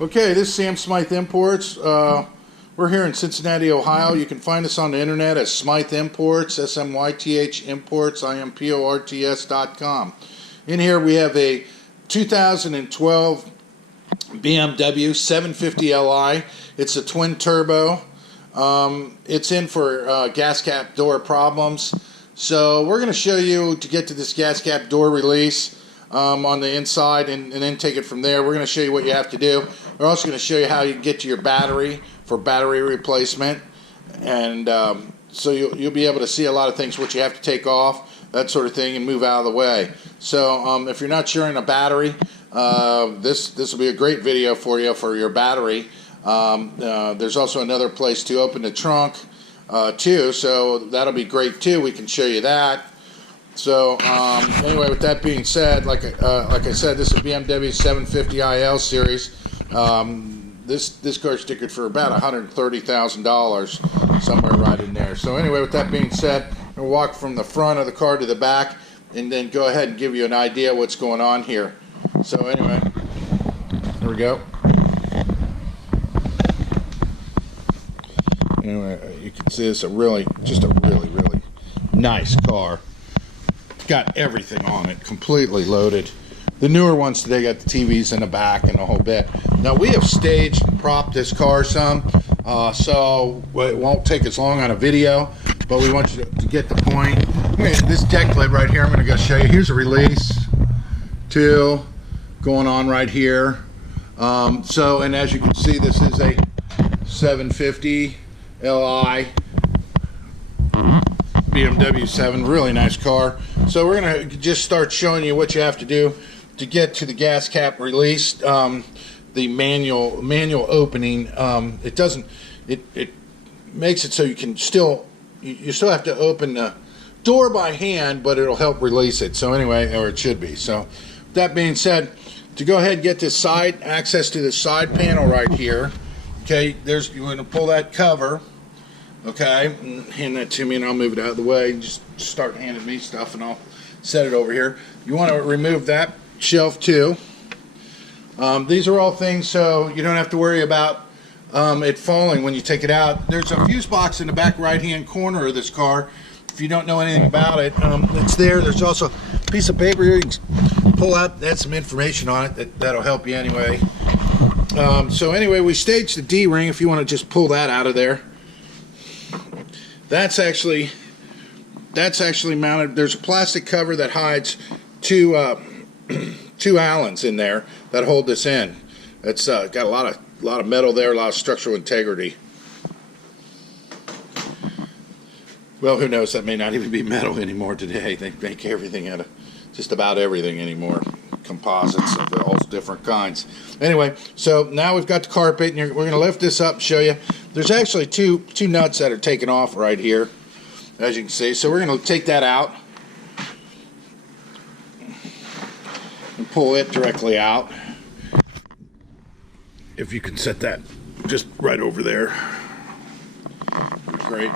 Okay, this is Sam Smyth Imports. We're here in Cincinnati, Ohio. You can find us on the internet at Smyth Imports, SMYTH Imports, IMPORTS.com. In here we have a 2012 BMW 750 Li. It's a twin turbo. It's in for gas cap door problems. So we're going to show you to get to this gas cap door release on the inside and then take it from there. We're going to show you what you have to do. We're also going to show you how you get to your battery for battery replacement. And so you'll be able to see a lot of things, what you have to take off, that sort of thing, and move out of the way. So if you're not sure on a battery, this will be a great video for you for your battery. There's also another place to open the trunk too, so that'll be great too. We can show you that. So anyway, with that being said, like I said, this is a BMW 750 IL series. This car's ticketed for about $130,000, somewhere right in there. So anyway, with that being said, we'll walk from the front of the car to the back, and then go ahead and give you an idea what's going on here. So anyway, here we go. Anyway, you can see it's just a really nice car. It's got everything on it, completely loaded. The newer ones today got the TVs in the back and the whole bit. Now we have staged and propped this car some, so it won't take as long on a video, but we want you to get the point. This deck lid right here, I'm going to go show you. Here's a release, too, going on right here. And as you can see, this is a 750 Li BMW 7, really nice car. So we're going to just start showing you what you have to do to get to the gas cap release. The manual opening, it makes it so you can still have to open the door by hand, but it'll help release it. So anyway, or it should be. So that being said, to go ahead and get this side access to the side panel right here. Okay, you're going to pull that cover. Okay, hand that to me and I'll move it out of the way. Just start handing me stuff and I'll set it over here. You want to remove that shelf too. These are all things so you don't have to worry about it falling when you take it out. There's a fuse box in the back right hand corner of this car. If you don't know anything about it, it's there. There's also a piece of paper here you can pull out. That's some information on it that'll help you anyway. So anyway, we staged the D-ring if you want to just pull that out of there. That's actually mounted. There's a plastic cover that hides two Allens in there that hold this in. It's got a lot of metal there, a lot of structural integrity. Well, who knows? That may not even be metal anymore today. They make everything out of just about everything anymore. Composites of all different kinds. Anyway, so now we've got the carpet, and we're going to lift this up and show you. There's actually two nuts that are taken off right here, as you can see. So we're going to take that out and pull it directly out. If you can set that just right over there. Great.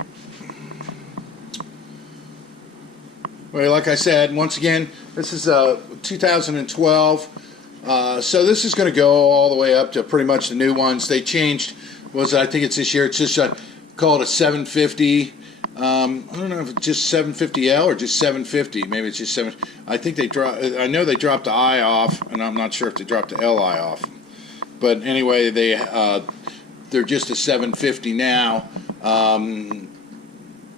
Well, like I said, once again, this is 2012. So this is going to go all the way up to pretty much the new ones. They changed. I think it's this year. It's just called a 750. I don't know if it's just 750L or just 750. Maybe it's just 7. I think I know they dropped the I off, and I'm not sure if they dropped the Li off. But anyway, they're just a 750 now.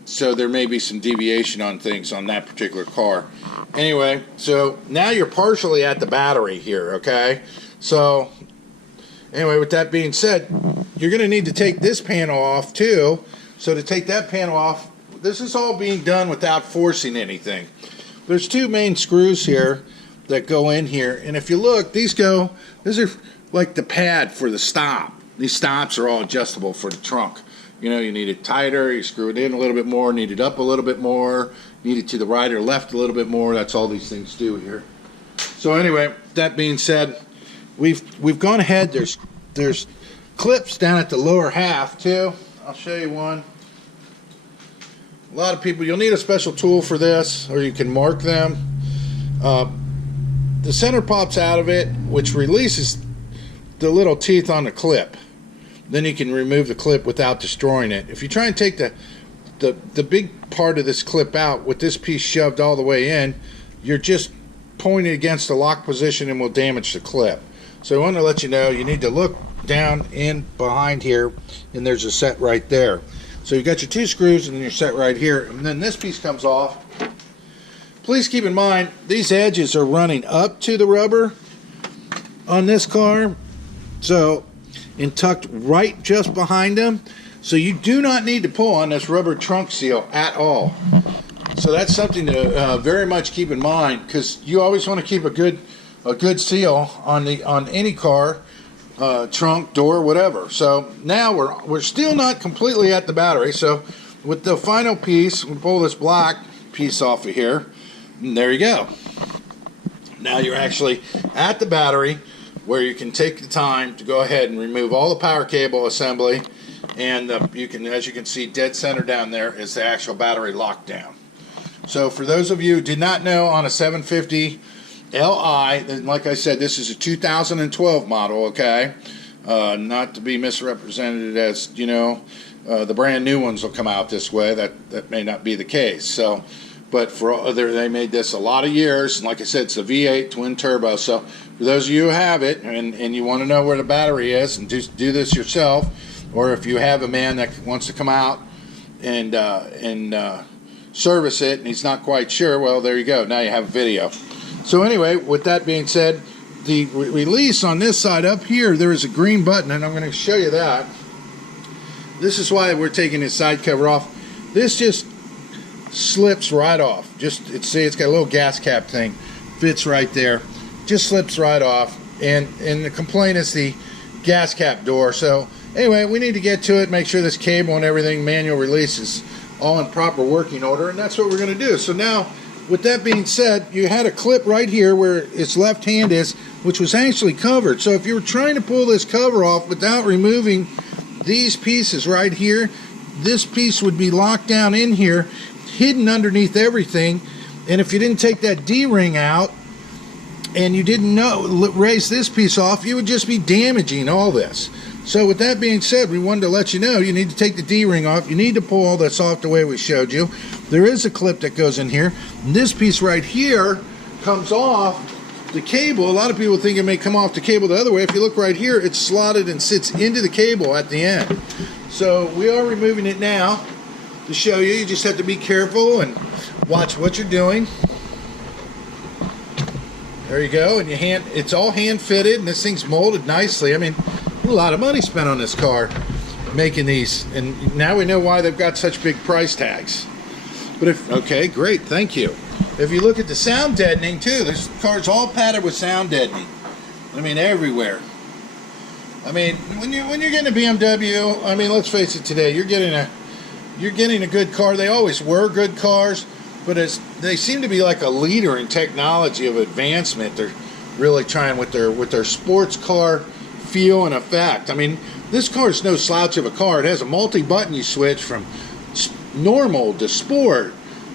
So there may be some deviation on things on that particular car. Anyway, so now you're partially at the battery here, okay? So anyway, with that being said, you're going to need to take this panel off too. So to take that panel off, this is all being done without forcing anything. There's two main screws here that go in here, and if you look, these are like the pad for the stop. These stops are all adjustable for the trunk. You know, you need it tighter, you screw it in a little bit more, need it up a little bit more, need it to the right or left a little bit more. That's all these things do here. So anyway, that being said, we've gone ahead. There's clips down at the lower half too. I'll show you one. A lot of people, you'll need a special tool for this, or you can mark them. The center pops out of it, which releases the little teeth on the clip. Then you can remove the clip without destroying it. If you try and take the big part of this clip out with this piece shoved all the way in, you're just pointing against the lock position and will damage the clip. So I want to let you know you need to look down in behind here, and there's a set right there. So you got your 2 screws and then you're set right here, and then this piece comes off. Please keep in mind these edges are running up to the rubber on this car, so and tucked right just behind them. So you do not need to pull on this rubber trunk seal at all. So that's something to very much keep in mind, because you always want to keep a good seal on any car, trunk, door, whatever. So now we're still not completely at the battery. So with the final piece, we pull this black piece off of here, and there you go. Now you're actually at the battery, where you can take the time to go ahead and remove all the power cable assembly, and you can, as you can see, dead center down there is the actual battery lockdown. So for those of you who did not know, on a 750 Li, like I said, this is a 2012 model, okay? Not to be misrepresented as, you know, the brand new ones will come out this way. That may not be the case. So, but they made this a lot of years, and like I said, it's a V8 twin turbo. So for those of you who have it and you want to know where the battery is and just do this yourself, or if you have a man that wants to come out and service it and he's not quite sure, well, there you go. Now you have a video. So anyway, with that being said, the release on this side up here, there is a green button, and I'm going to show you that. This is why we're taking this side cover off. This just slips right off. See, it's got a little gas cap thing, fits right there, just slips right off. And the complaint is the gas cap door. So anyway, we need to get to it, make sure this cable and everything, manual release, is all in proper working order, and that's what we're going to do. So now, with that being said, you had a clip right here where its left hand is, which was actually covered. So if you were trying to pull this cover off without removing these pieces right here, this piece would be locked down in here, hidden underneath everything. And if you didn't take that D-ring out and you didn't raise this piece off, you would just be damaging all this. So with that being said, we wanted to let you know you need to take the D-ring off. You need to pull all this off the way we showed you. There is a clip that goes in here. And this piece right here comes off the cable. A lot of people think it may come off the cable the other way. If you look right here, it's slotted and sits into the cable at the end. So we are removing it now to show you. You just have to be careful and watch what you're doing. There you go. And it's all hand fitted, and this thing's molded nicely. I mean, a lot of money spent on this car making these, and now we know why they've got such big price tags. But okay, great, thank you. If you look at the sound deadening too, this car's all padded with sound deadening. I mean, everywhere. I mean, when you're getting a BMW, I mean, let's face it, today you're getting a good car. They always were good cars, but they seem to be like a leader in technology of advancement. They're really trying with their sports car feel and effect. I mean, this car is no slouch of a car. It has a multi-button you switch from normal to sport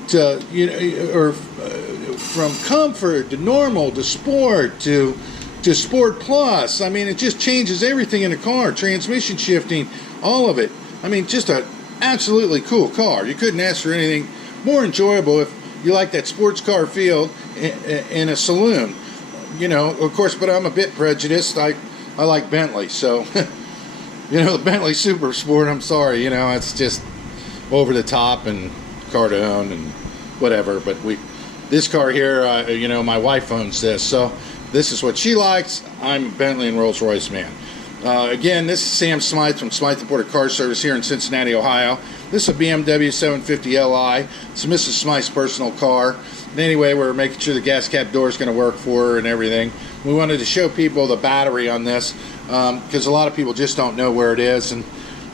to, you know, or from comfort to normal to sport to Sport Plus. I mean, it just changes everything in the car. Transmission shifting, all of it. I mean, just an absolutely cool car. You couldn't ask for anything more enjoyable if you like that sports car feel in a saloon. You know, of course, but I'm a bit prejudiced. I like Bentley, so you know, the Bentley Super Sport, I'm sorry, you know, it's just over the top and car to own and whatever. But this car here, you know, my wife owns this, so this is what she likes. I'm a Bentley and Rolls-Royce man. Again, this is Sam Smyth from Smyth Imported Car Service here in Cincinnati, Ohio. This is a BMW 750 Li. It's Mrs. Smyth's personal car. And anyway, we're making sure the gas cap door is going to work for her and everything. We wanted to show people the battery on this because a lot of people just don't know where it is. And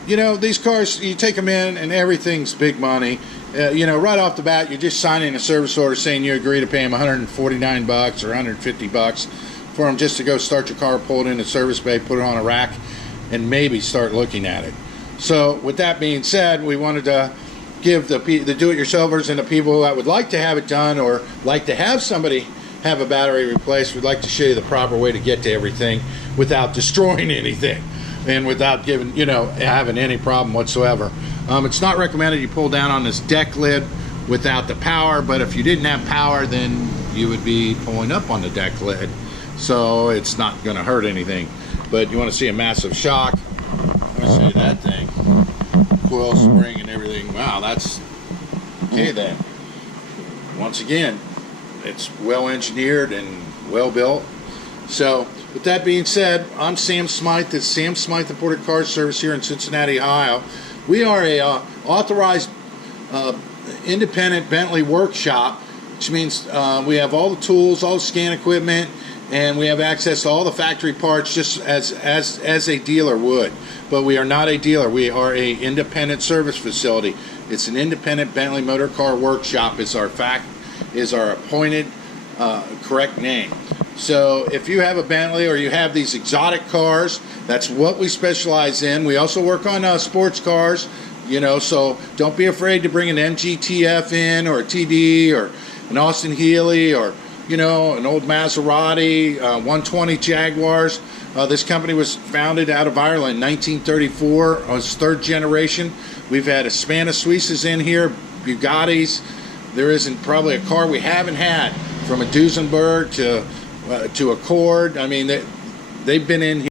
you know, these cars, you take them in and everything's big money. You know, right off the bat, you're just signing a service order saying you agree to pay them $149 or $150 for them just to go start your car, pull it in the service bay, put it on a rack, and maybe start looking at it. So with that being said, we wanted to give the do-it-yourselfers and the people that would like to have it done or like to have somebody have a battery replaced, we'd like to show you the proper way to get to everything without destroying anything and without giving, having any problem whatsoever. It's not recommended you pull down on this deck lid without the power, but if you didn't have power, then you would be pulling up on the deck lid, so it's not going to hurt anything. But you want to see a massive shock. Let me see that thing. Coil spring and everything. Wow, that's okay then. Once again, it's well engineered and well built. So with that being said, I'm Sam Smyth. It's Sam Smyth Imported Car Service here in Cincinnati, Ohio. We are a authorized independent Bentley workshop, which means we have all the tools, all the scan equipment, and we have access to all the factory parts just as a dealer would. But we are not a dealer. We are a independent service facility. It's an independent Bentley motor car workshop is our appointed correct name. So if you have a Bentley or you have these exotic cars, that's what we specialize in. We also work on sports cars, so don't be afraid to bring an MGTF in, or a TD, or an Austin Healey, or an old Maserati, 120 Jaguars. This company was founded out of Ireland in 1934. It's third generation. We've had a span of Suisses in here, Bugattis. There isn't probably a car we haven't had, from a Duesenberg to Accord. I mean, they've been in here.